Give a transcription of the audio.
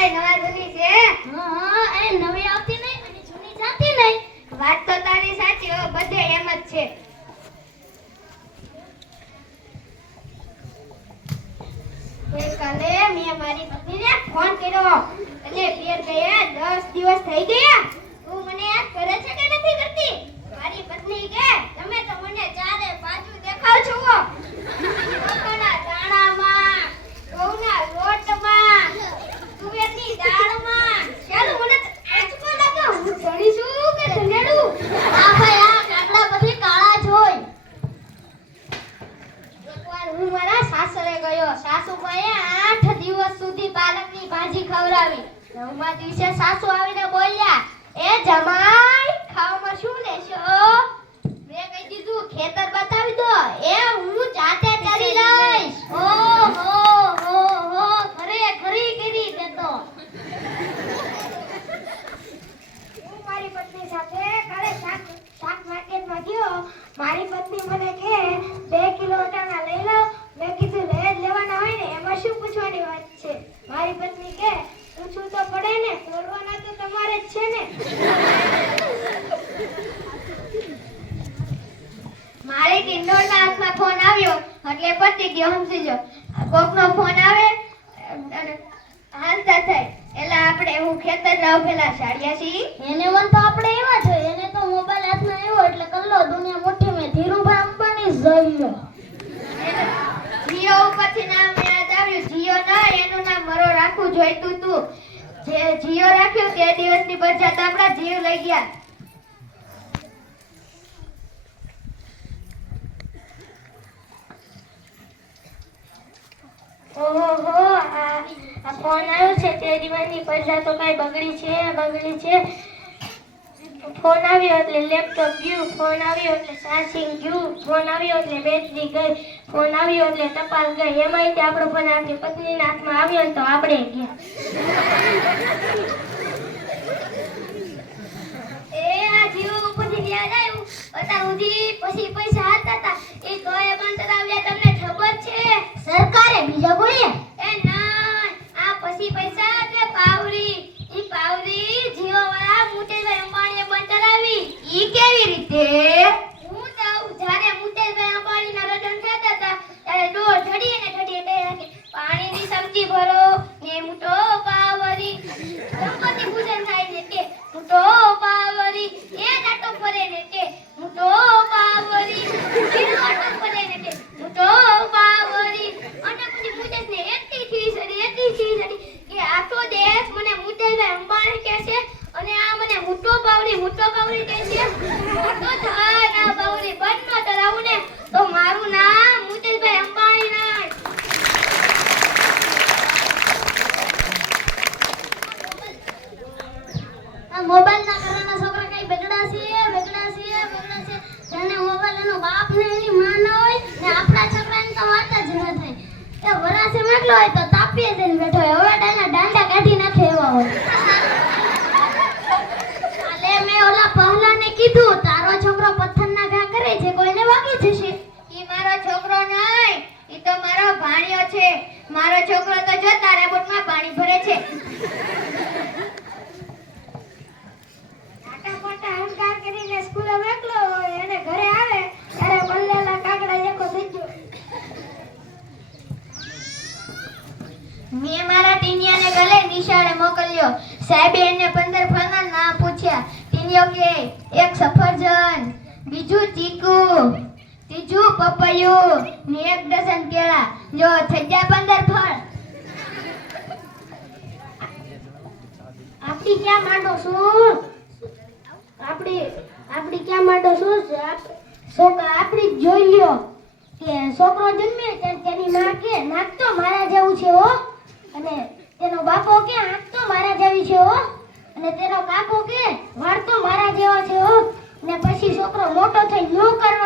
કઈ નવા જૂની છે? હા એ નવી આવતી નહીં અને જૂની જાતી નહીં વાત તો તારી સાચી હો બધે એમ જ છે. કાલે મેં મારી પત્નીને ફોન કર્યો. એટલે પિયર ગયા દસ દિવસ થઈ ગયા તું મને યાદ કરે છે કે નથી કરતી મારી પત્ની કે તમે તો મને ચારે બાજુ દેખાવ છો મકાના દાણામાં ઘઉંના લોટમાં તુવેરની દાળમાં ચાલો મને તો આંચકો લાગે હું ધણી છું કે ધનેડું આ ભાઈ આ કાકડા બધી કાળા જ હોય એકવાર હું મારા સાસરે ગયો સાસુબાઈએ આઠ દિવસ સુધી પાલકની ભાજી ખવડાવી નવમા દિવસે સાસુ આવીને બોલ્યા એ જમાઈ ખાવામાં શું લેશો? મેં કહી દીધું ખેતર બતાવી દો એ હું જાતે કરી લઈશ. ઓ હો હો હો ખરે ખરી કરી દેતો તો. હું મારી પત્ની સાથે કાલે શાક શાક માર્કેટમાં ગયો. મારી પત્ની મને કહે બે કિલો વટાણા લઈ લો. મેં કીધું લઈ જ લેવાના હોય ને એમાં શું પૂછવાની વાત છે? મારી પત્ની કહે પૂછવું તો પડે ને તોડવાના તો તમારે જ છે ને. મારે ટિંડોળના હાથમાં ફોન આવ્યો, એટલે પતી ગયો, સમજી જો કોકનો ફોન આવે, અને હાલતા થાય. એટલે આપણે હું ખેતર ના ઉભેલા સાડિયા છીએ. એને મન તો આપણે એવા છે એને તો મોબાઈલ હાથમાં આવ્યો, એટલે કલ્લો દુનિયા મોટી મેં ધીરુભાઈ અંબાણી જોઈ લો જીઓ ઉપરથી નામ યાદ આવ્યું જીઓ ના એનું નામ મરો રાખવું જોઈતું તું. જે જીઓ રાખ્યો તે દિવસની બચત આપણા જીવ લઈ ગયા. ઓહો, આ ફોન આવ્યો છે, તે દિવસની પૈસા તો કઈ બગડી છે બગડી છે. ફોન આવ્યો એટલે લેપટોપ ગયું, ફોન આવ્યો એટલે ચાર્જિંગ ગયું, ફોન આવ્યો એટલે બેટરી ગઈ, ફોન આવ્યો એટલે ટપાલ ગઈ. એમાંય તે આપણો ફોન આપણી પત્નીના હાથમાં આવ્યો તો આપણે ગયા એ આ જીવો ઉપરથી યાદ આવ્યું અત્યાર સુધી પછી પૈસા હતા તા એ તોય બંધ આવ્યા તમને ખબર છે સરકારે બીજા કોઈએ એ ના આ પછી પૈસા એટલે પાવરી ઈ પાવરી જીઓ વાળા મુકેશભાઈ અંબાણીએ બંધ કરાવી ઈ કેવી રીતે હું તો જ્યારે મુકેશભાઈ અંબાણીના લગ્ન થતા હતા ત્યારે ડોર ઢળીએ ને ઢળીએ બે રાખે પાણીની સમજી ભરો ને મુઠો પાવરી ગણપતિ પૂજન થાય ને તે મુઠો પાવરી એ નાટો ફરે ને તે મુઠો પાવરી બીજો નાટો ફરે ને તે મુઠો પાવરી અને પછી મુકેશને એટલી ખીસ હતી એટલી ખીસ હતી કે આખો દેશ મને મુકેશભાઈ અંબાણી કહે છે અને આ મને પાવરી મુઠો છે? મોટો થાય ના બંધ ન, તો મારું નામ મુકેશભાઈ અંબાણી ના મોબાઈલ ના કારણે છોકરા કઈ બગડા છે બગડા છે બગડા છે. જેને મોબાઈલ, એનો બાપ ને એની માં હોય, ને આપણા છોકરાની તો વાત જ ન થાય. એ વરાસે હોય તો તાપીએ જઈને બેઠો હોય. હવે તેના દાંડા કાઢી નાખે એવા હોય. નહીં એ તો મારો ભાણિયો છે. મારો છોકરો તો જો તારા બોટમાં પાણી ભરે છે. આટા પાટા હંકાર કરીને સ્કૂલે મોકલો હોય અને ઘરે આવે ત્યારે બલ્લેલા કાગડા એકો થઈ ગયો. મેં મારા ટીનિયાને ગલે નિશાળે મોકલ્યો. સાહેબે એને પંદર ફળના નામ પૂછ્યા. ટીનિયો કે એક સફરજન બીજું ચીકુ. પપૈયું ને એક ડઝન કેળા. જો ગયા પંદર ફળ. આપડી ક્યાં માંડો શું આપડી આપડી ક્યાં માંડો શું છોકરા, આપડી જોઈ લ્યો કે છોકરો જન્મે તેની માં કે, નાક તો મારા જેવું છે હો. અને તેનો બાપો કે, આંખ તો મારા જેવી છે હો. અને તેનો કાકો કે, વાળ તો મારા જેવા છે હો. ને પછી છોકરો મોટો થઈ નો કરે.